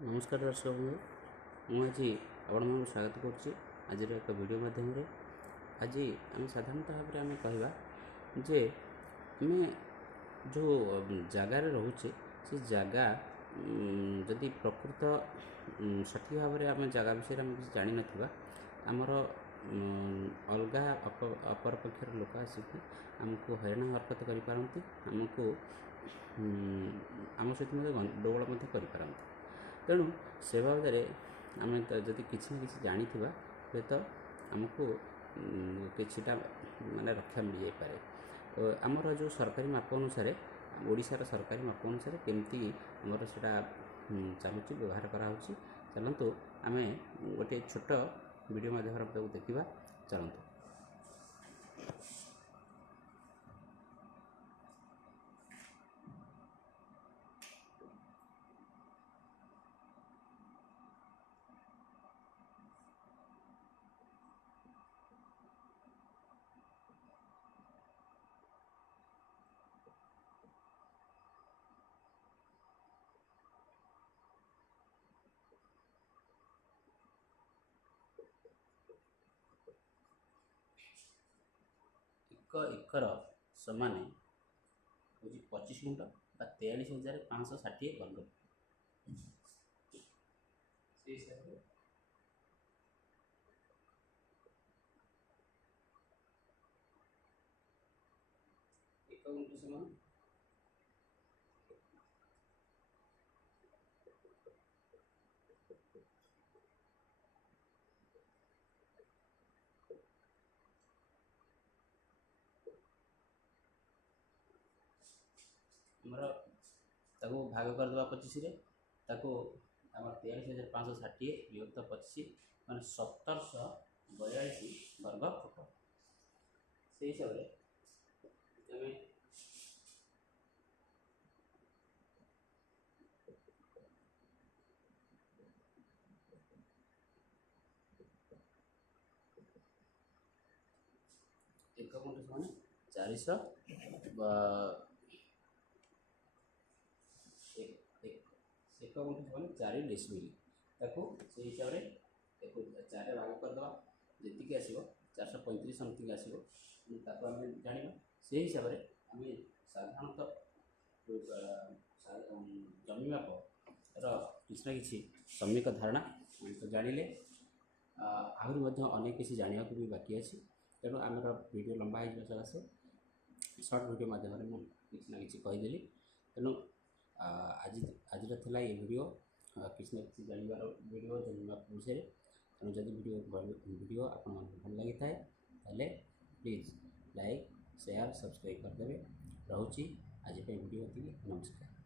नमस्कार दर्शक बंधु मुझे आपण मैं स्वागत करुच्ची आज एक वीडियो माध्यम आज आम साधारणतः भाव में आम कहवा जे आम जो जगार रोचे से जगह जदि प्रकृत सठिक भाव में आम जगह विषय आम किसी जान ना आमर अलग अपर पक्षर लोक आसिक आमको हैरान हरकत करपारती आमको आम सहित गंडगोल कर तेणु से बाबद आम जदि किसी ना कि जानी हे तो आमको किछिटा माने रक्षा मिल जाए। तो आमर जो सरकारी माप अनुसार ओडिशार सरकारी माप अनुसार केमती आमर सेटा चलुची व्यवहार कराऊँच चलतु आम गोटे छोट वीडियो माध्यम देखा चलतु। एक एकर समान हूँ 25 गुंठ 43,560 वर्ग से हिसाब से एक गुंठ समान आमर भाग करदे 25 ताको आम 43,560 विभक्त 25 मान 1742 वर्ग फुट से हिसाब से एक गुंठ समान 400 एक गुंठ समान 4 डेसिबल ताको से हिसाब से 4 भाग करदे जी आसो 435 समथिंग आसो आम जाना से हिसाब से आम साधारणतः जमी माप किसी ना कि सम्यक धारणा तो जानिले आहरी अनेक किसी जाना भी बाकी अच्छी तेणु आमर वीडियो लंबा हो सकाशे सर्ट वीडियो माध्यम किसी ना कि कहीदेली तेणु आज था ये वीडियो किसी ना कि जानवर वीडियो जमीन विषय तेणु जब वीडियो आप भल लगी था प्लीज़ लाइक शेयर सब्सक्राइब करदे रोची आज वीडियो नमस्कार।